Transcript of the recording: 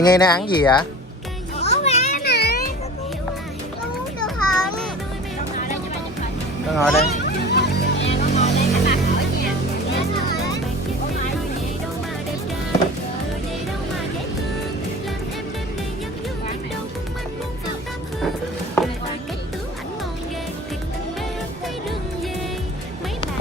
Thì nghe nó ăn gì vậy? Ủa ba này, con muốn đồ hồng. Con ngồi đây.